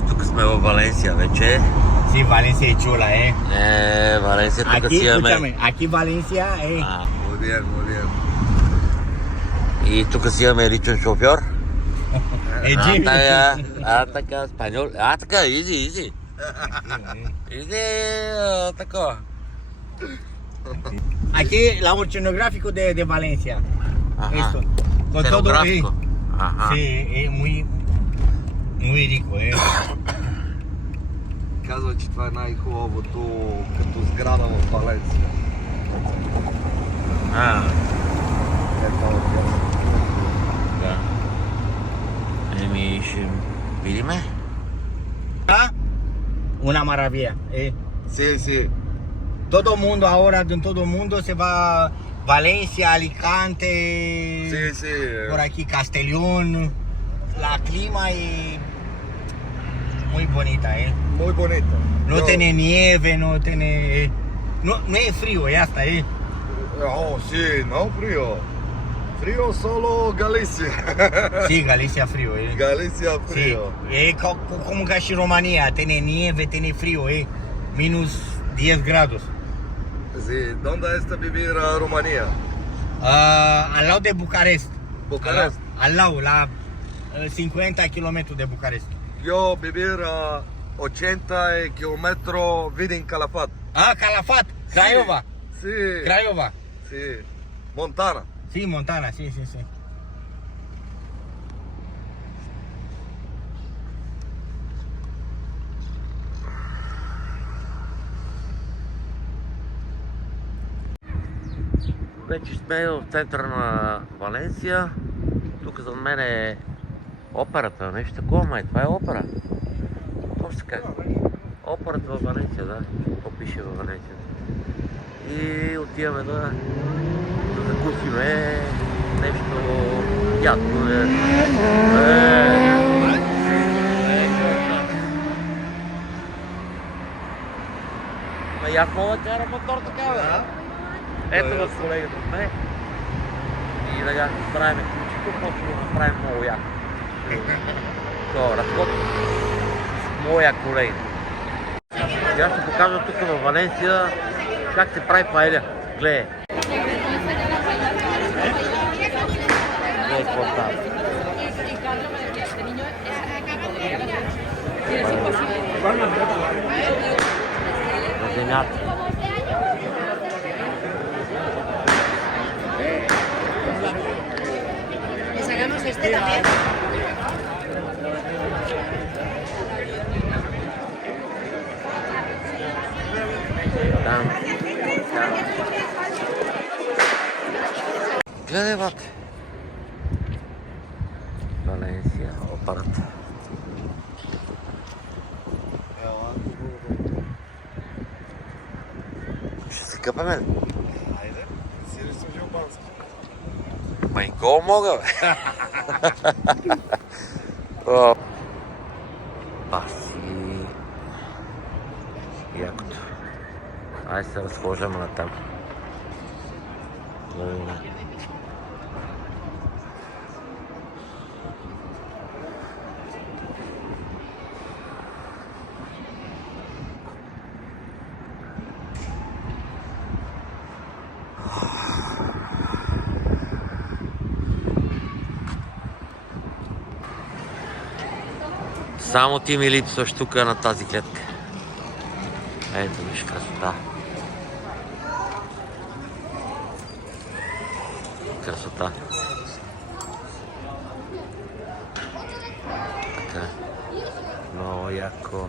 тук сме в Валенсия вече. Sì, Valencia è chula, eh. Валенсия, тук Aquí, си имаме. escúchame, aquí Valencia, Muy bien, muy bien. И тук си имаме личен шофьор. Jimmy. Така, спаньол. Така, изи. Изи, такова. Aquí el oceanográfico de Valencia. Ajá. Esto. Con todo, Сценографско. Аха. Sí, es muy rico, eh. Казва, че това е най-хубавото като сграда в Валенсия. Да. Еми, ще видиме. Una maravilla, eh. Sí, sí. Todo el mundo ahora, en todo el mundo se va a Valencia, Alicante, Sí, sí. por aquí Castellón. La clima es muy bonita, eh. Muy bonito. No tiene nieve, no tiene... No es frío, ya está, eh. Oh, sí, no frío. Frío solo Galicia. Sí, Galicia frío, eh. Galicia Sí, frío. como casi Rumanía, tiene nieve, tiene frío, minus 10 grados. Sí, ¿dónde está vivir Rumanía? Al lado de Bucarest. Bucarest. Al lado, 50 kilómetros de Bucarest. Yo vivir a 80 kilómetros Vidin Calafat. Calafat, Craiova. Sí. Craiova. Sí. Montana. Sí, Montana, sí. Вече сме в центъра на Валенсия. Тук зад мен е операта, нещо такова, май. Това е опера. Точно така. Операта във Валенсия, да. Какво пише във Валенсия. И отиваме да закусиме нещо ядко. Ма и аз мога да кара мотор така, бе. Ето го с колегата от мен. И да я правим ключито, после да направим много яко. Това разход с моя колега. И аз ще покажа тук във Валенсия как се прави паеля. Гледай. Гледай какво става. На земята. Sacamos este también. Там. Гледай, бате. Валенсия, операта. Ще се къпаме ли? Айде. Сири съм жълбански. Ма и гол мога, бе. Паси. Якото. Ай се разхождаме на там. Само ти ми липсваш тук на тази клетка. Ето виж красота. Красота. Така. Много яко.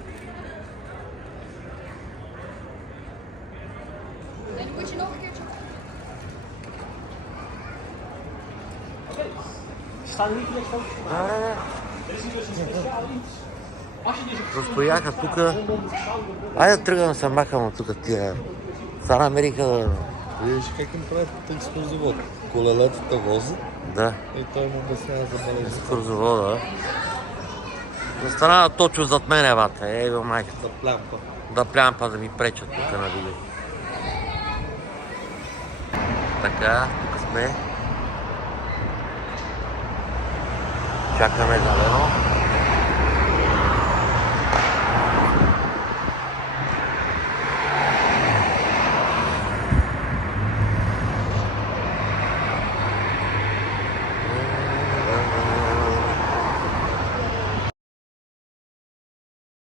Постояха тук. Айде да тръгвам да се махам от тук тия. Сега намериха. Виж как им правят екскурзовод. Колелетата возят. Да. И той му обяснява за Валенсия. Екскурзовода. Да стана точно зад мене, бате. Ей, бе, майка. Да плямпа. Да плямпа да ми пречат тук на видео. Така, тук сме. Чакаме зелено.